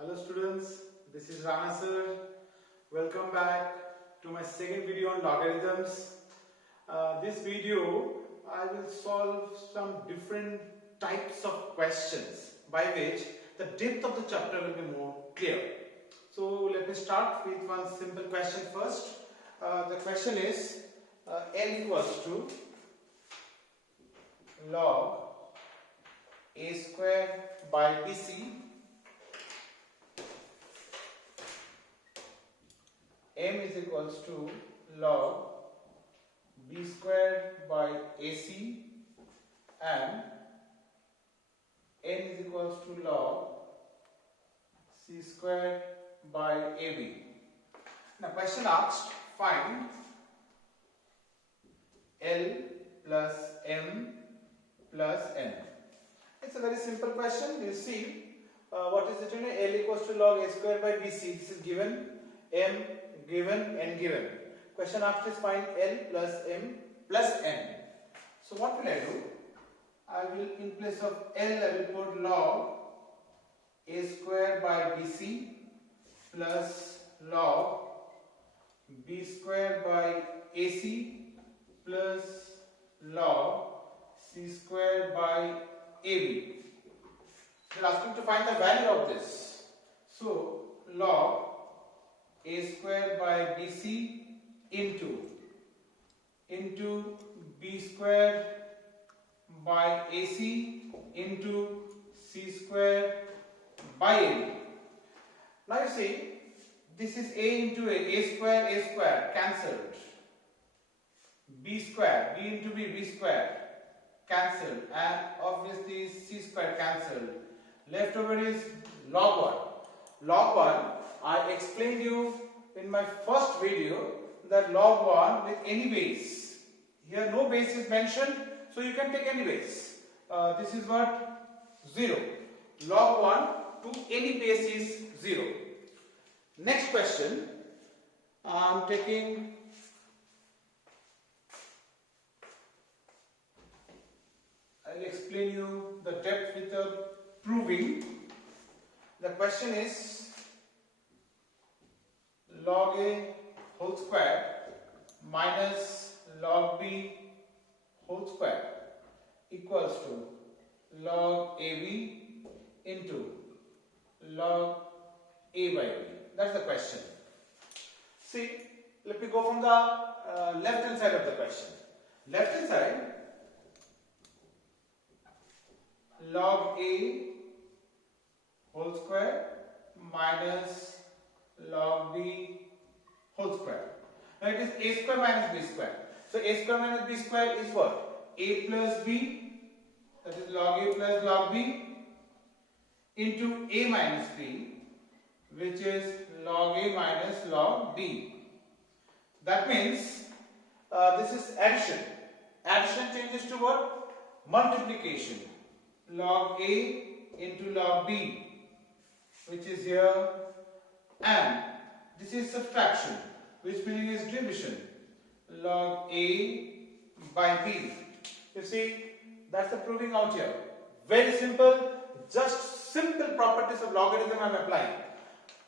Hello students, this is Rana sir. Welcome back to my second video on logarithms. This video I will solve some different types of questions by which the depth of the chapter will be more clear. So let me start with one simple question first. The question is n equals to log a square by bc m is equals to log b square by ac and n is equals to log c square by ab. Now question asked, find L plus m plus n. It's a very simple question. You see what is it? L equals to log a square by bc. This is given, m given, n given. Question asked is find L plus m plus n. So what will I do? I will, in place of L, I will put log a square by bc plus log b square by ac plus log c square by ab. They are asking to find the value of this. So log a square by bc into b square by ac into c square by ab. Now you see, this is a into a square cancelled, b square, b into b square cancelled, and obviously c square cancelled. Left over is log 1. Log 1, I explained you in my first video that log 1 with any base. Here no base is mentioned, so you can take any base. This is what? 0. Log 1 to any base is 0. Next question, I am taking I will explain you the depth with the proving. The question is log a whole square minus log b whole square equals to log ab into log a by b. That's the question. See, let me go from the left hand side of the question. Left hand side, log a whole square minus log b whole square. Now it is a square minus b square. So a square minus b square is what? A plus b, that is log a plus log b, into a minus b, which is log a minus log b. That means this is addition. Addition changes to what? Multiplication. Log a into log b, which is here, and this is subtraction, which meaning is division. Log a by b. You see, that's the proving out here. Very simple, just simple properties of logarithm I am applying.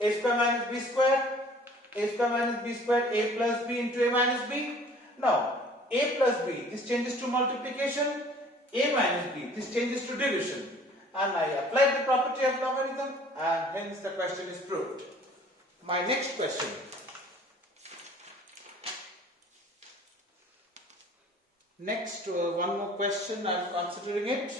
A square minus b square, a square minus b square, a plus b into a minus b. Now, a plus b, this changes to multiplication, a minus b, this changes to division. And I applied the property of logarithm, and hence the question is proved. My next question. Next, one more question, I am considering it.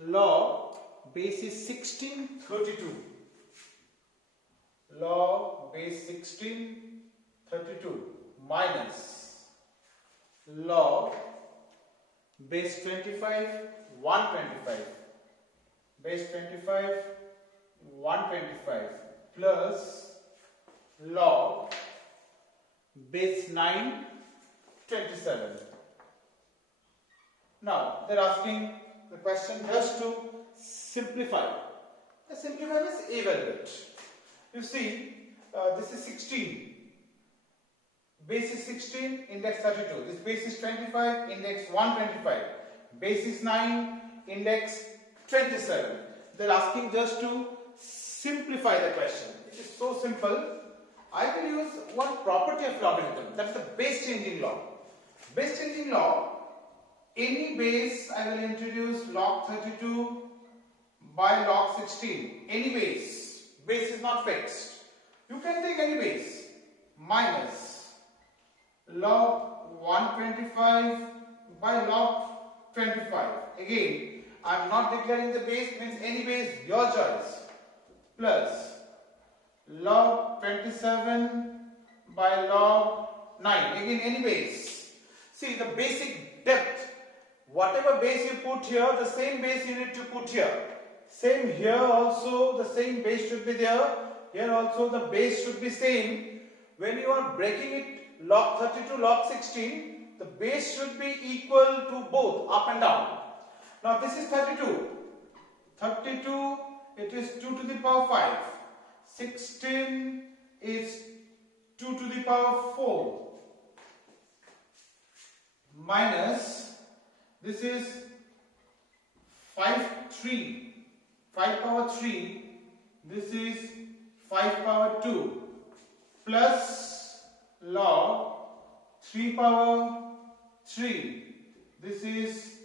Log base is 1632. Log base 1632 minus log base 25 125. Base 25 125 plus log base 9 27. Now they are asking the question just to simplify. The simplify means evaluate. You see, this is 16. Base is 16, index 32. This base is 25, index 125. Base is 9, index 27. They're asking just to simplify the question. It is so simple. I will use one property of logarithm, that's the base changing law. Base changing law, any base I will introduce log 32 by log 16. Any base. Base is not fixed. You can take any base. Minus log 125 by log 25. Again, I am not declaring the base, means any base, your choice. Plus log 27 by log 9. Again, any base. See, the basic depth. Whatever base you put here, the same base you need to put here. Same here also, the same base should be there. Here also the base should be same. When you are breaking it, log 32, log 16, the base should be equal to both, up and down. Now this is 32. 32, it is 2 to the power 5. 16 is 2 to the power 4. Minus, this is 5 power 3. This is 5 power 2. Plus log 3 power 3. This is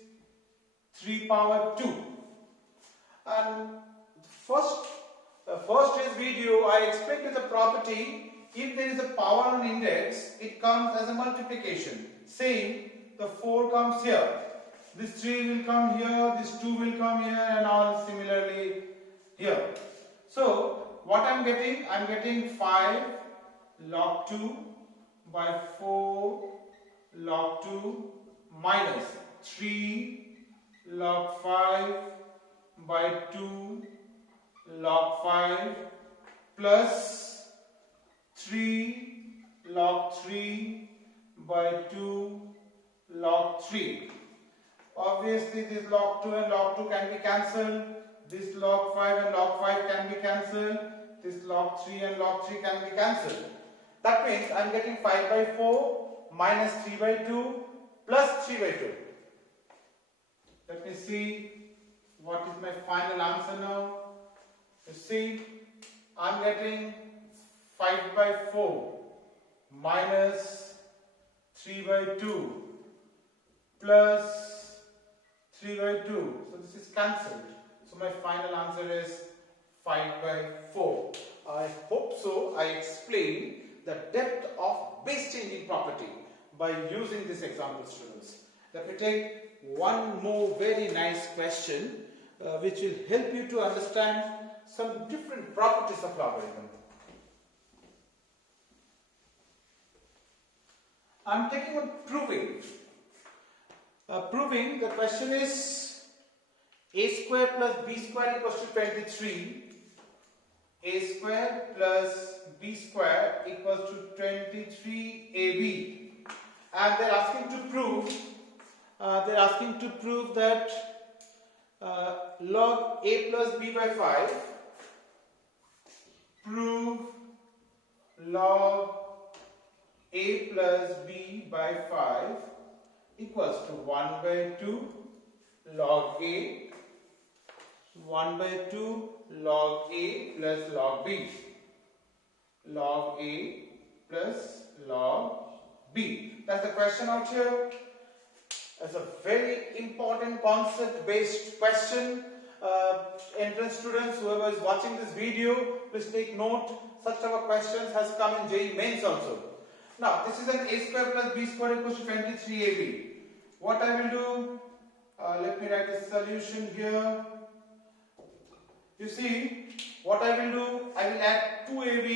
3 power 2. And first is video, I explained the property. If there is a power on index, it comes as a multiplication. Same, the 4 comes here. This 3 will come here, this 2 will come here, and all similarly here. So, what I am getting? I am getting 5 log 2 by 4 log 2 minus 3 log 5 by 2 log 5 plus 3 log 3 by 2 log 3. Obviously this log 2 and log 2 can be cancelled. This log 5 and log 5 can be cancelled. This log 3 and log 3 can be cancelled. That means I am getting 5 by 4 minus 3 by 2 plus 3 by 2. Let me see what is my final answer now. You see, I am getting 5 by 4 minus 3 by 2 plus 3 by 2. So this is cancelled. So my final answer is 5 by 4. I hope so. I explained the depth of base changing property by using this example, students. Let me take one more very nice question which will help you to understand some different properties of logarithm. I am taking on proving. Proving, the question is a square plus b square equals to 23. A square plus b square equals to 23ab. And they are asking to prove that log a plus b by 5. Prove log a plus b by 5 equals to 1 by 2 log a, 1 by 2 log a plus log b. Log a plus log b. That's the question out here. It's a very important concept based question. Entrance students, whoever is watching this video, please take note. Such type of questions has come in JEE Mains also. Now, this is an a square plus b square equals to 23ab. What I will do, let me write the solution here. You see, what I will do, I will add 2ab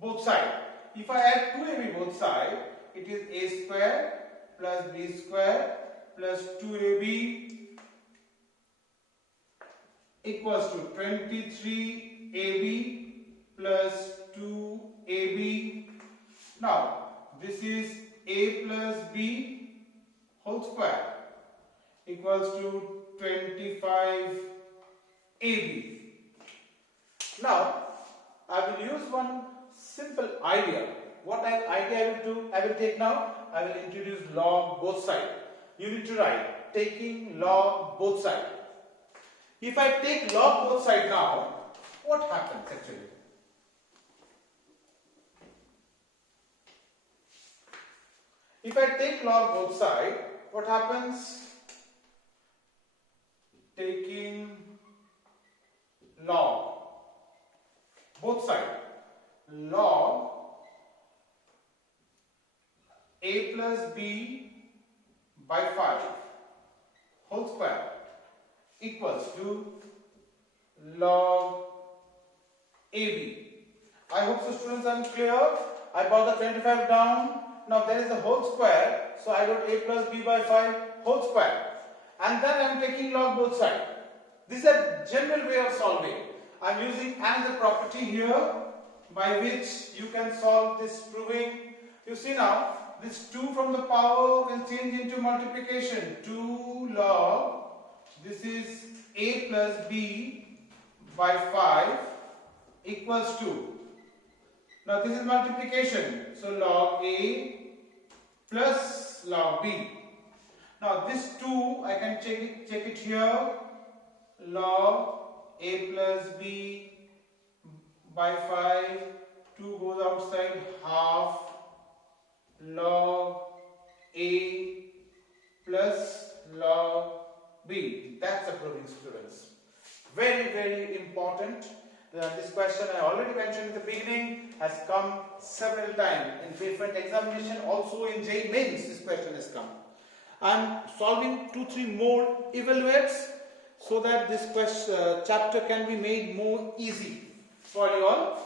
both sides. If I add 2ab both sides, it is a square plus b square plus 2ab equals to 23ab plus 2ab. Now, this is a plus b whole square equals to 25ab. Now, I will use one simple idea What idea I will take now? I will introduce log both sides. You need to write taking log both sides. If I take log both sides now, what happens actually? If I take log both sides, what happens? Taking log both sides, log a plus b by 5 whole square equals to log ab. I hope so students I am clear. I brought the 25 down. Now there is a whole square, so I wrote a plus b by 5 whole square, and then I am taking log both sides. This is a general way of solving. I am using another property here by which you can solve this proving. You see now, this 2 from the power will change into multiplication. 2 log, this is a plus b by 5 equals 2. Now this is multiplication. So log a plus log b. Now this 2 I can check it here. Log a plus b by 5. 2 goes outside, half log a plus log b. That's the proving, students. Very, very important. This question I already mentioned in the beginning has come several times in different examination. Also in JEE Mains this question has come. I am solving 2-3 more evaluates so that this chapter can be made more easy for you all.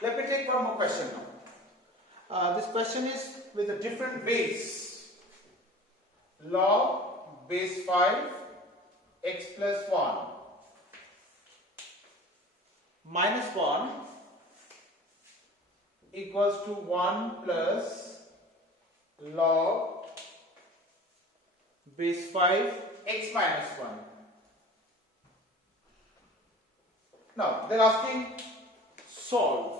Let me take one more question now. This question is with a different base. Log base 5 x plus 1 minus 1 equals to 1 plus log base 5 x minus 1. Now they are asking solve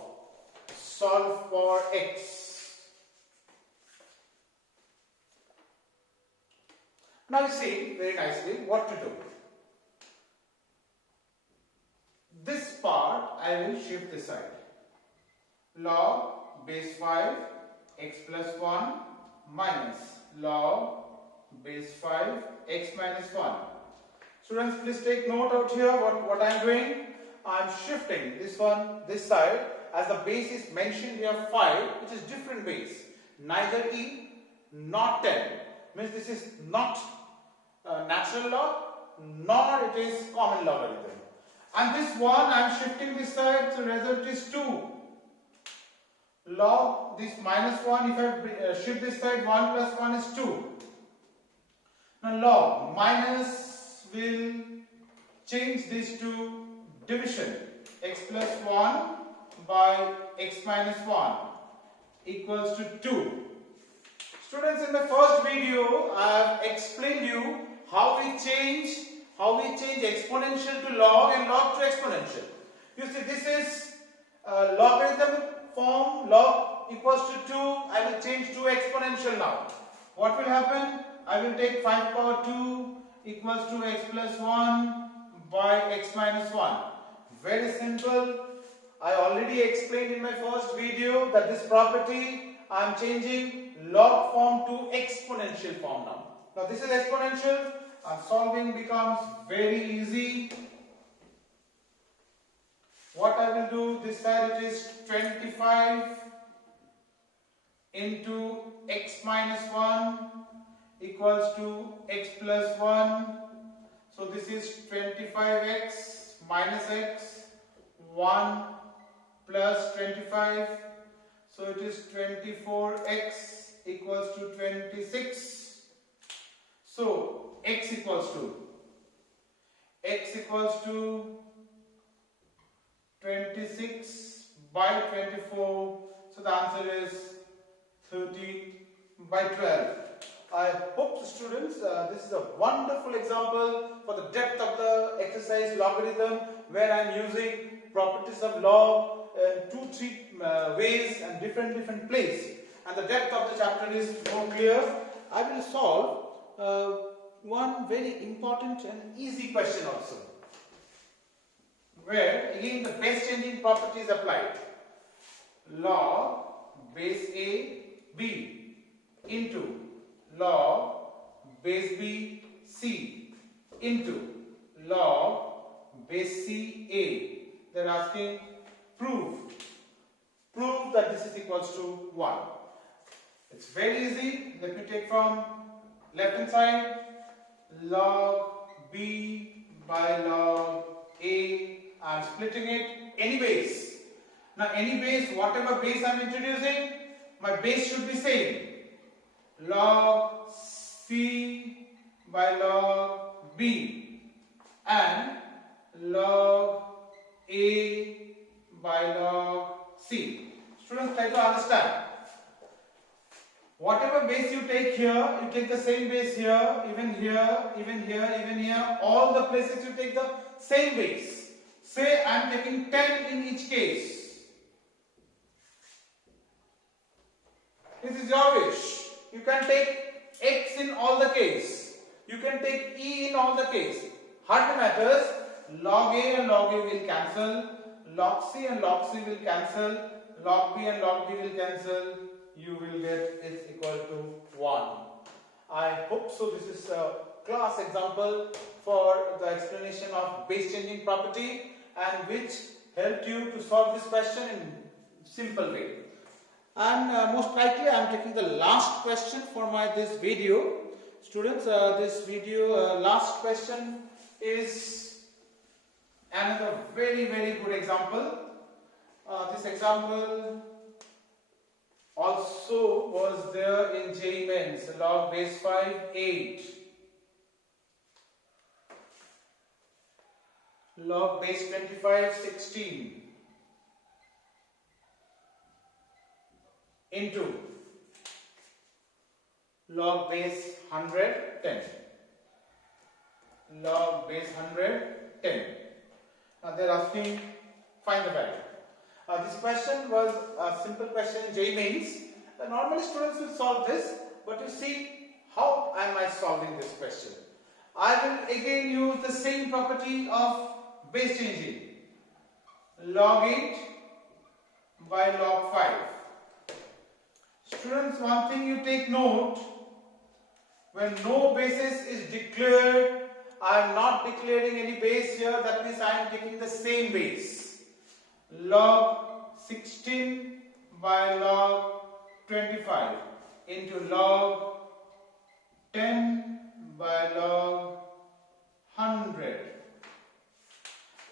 for x. Now you see very nicely what to do. This part I will shift this side. Log base 5 x plus 1 minus log base 5 x minus 1. Students, please take note out here what I am doing. I am shifting this side, as the base is mentioned here 5, which is different base. Neither e nor 10. Means this is not natural log nor it is common logarithm. And this 1 I am shifting this side, so result is 2. Log this minus 1, if I shift this side, 1 plus 1 is 2. Now log minus will change this to division. X plus 1 by x minus 1 equals to 2. Students, in my first video I have explained you how we change exponential to log and log to exponential. You see, this is logarithm form, log equals to 2. I will change to exponential now. What will happen? I will take 5 power 2 equals to x plus 1 by x minus 1. Very simple. I already explained in my first video that this property I am changing log form to exponential form now. Now this is exponential, and solving becomes very easy. What I will do, this side it is 25 into x minus 1 equals to x plus 1. So this is 25x minus x, 1 plus 25. So it is 24x equals to 26. So x equals to 26 by 24. So the answer is 30 by 12. I hope, students, this is a wonderful example for the depth of the exercise logarithm, where I am using properties of log in 2-3 ways and different places, and the depth of the chapter is more clear. I will solve one very important and easy question also, where again the base changing property is applied. Log base A B into log base B C into log base C A. They are asking prove that this is equals to 1. It's very easy. Let me take from left hand side, log B by log A. I am splitting it, any base. Now any base, whatever base I am introducing, my base should be same. Log C by log B and log A by log C. Students, try to understand. Whatever base you take here, you take the same base here, even here, even here, even here. All the places you take the same base. Say I am taking 10 in each case. This is your wish. You can take X in all the case. You can take E in all the case. Hardly matters. Log A and log A will cancel. Log C and log C will cancel. Log B and log B will cancel. You will get is equal to 1. I hope so. This is a class example for the explanation of base changing property, and which helped you to solve this question in simple way. And most likely I am taking the last question for this video. Students, this video last question is another very good example. This example also was there in JEE Mains, log base 5 8, log base 25 16 into log base 100 10, log base 100 10. Now they are asking find the value. This question was a simple question in JEE Mains. Normally students will solve this, but you see how am I solving this question. I will again use the same property of base changing. Log 8 by log 5. Students, one thing you take note, when no basis is declared, I am not declaring any base here, that means I am taking the same base. Log 16 by log 25 into log 10 by log 100.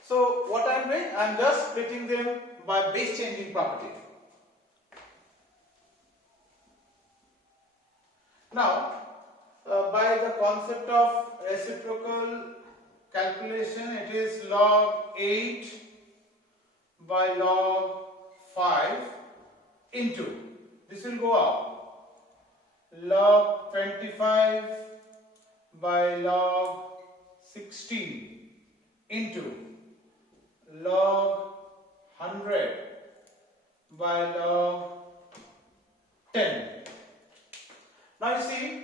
So what I am doing, I am just splitting them by base changing property. Now, by the concept of reciprocal calculation, it is log 8 by log 5 into, this will go up, log 25 by log 16 into log 100 by log 10. Now you see,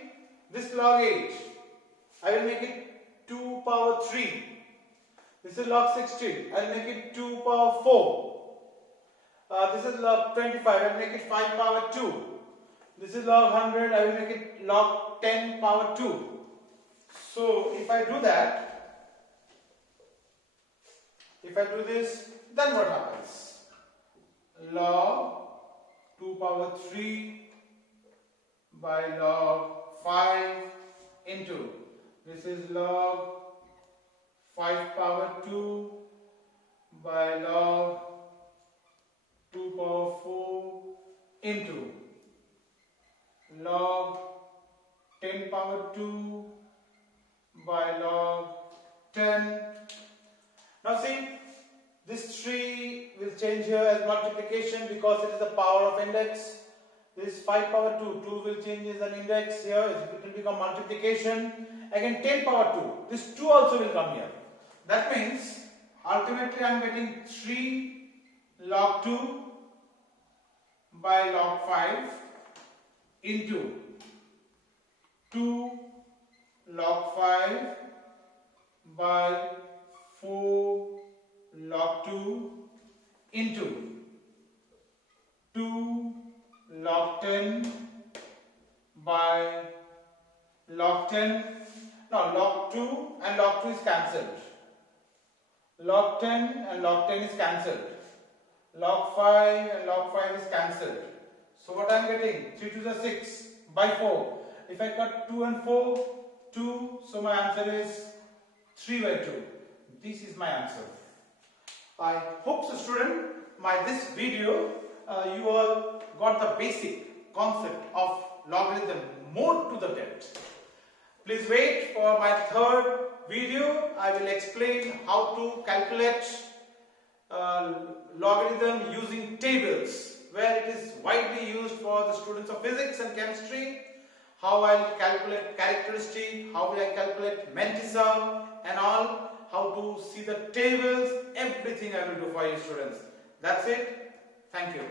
this log 8, I will make it 2 power 3. This is log 16, I will make it 2 power 4. This is log 25, I will make it 5 power 2. This is log 100, I will make it log 10 power 2. So if I do that, if I do this, then what happens? Log 2 power 3 by log 5 into, this is log 5 power 2 by log 2 power 4 into log 10 power 2 by log 10. Now see, this 3 will change here as multiplication because it is the power of index. This 5 power 2, 2 will change as an index here, it will become multiplication. Again 10 power 2, this 2 also will come here. That means Ultimately, I am getting 3 log 2 by log 5 into 2 log 5 by 4 log 2 into 2 log 10 by log 10. Now log 2 and log 2 is cancelled. Log 10 and log 10 is cancelled. Log 5 and log 5 is cancelled. So what I am getting? 3 to the 6 by 4. If I cut 2 and 4, 2. So my answer is 3 by 2. This is my answer. I hope so, student, this video you all got the basic concept of logarithm more to the depth. Please wait for my third video. I will explain how to calculate logarithm using tables, where it is widely used for the students of physics and chemistry. How I will calculate characteristic, how will I calculate mantissa and all, how to see the tables, everything I will do for you students. That's it. Thank you.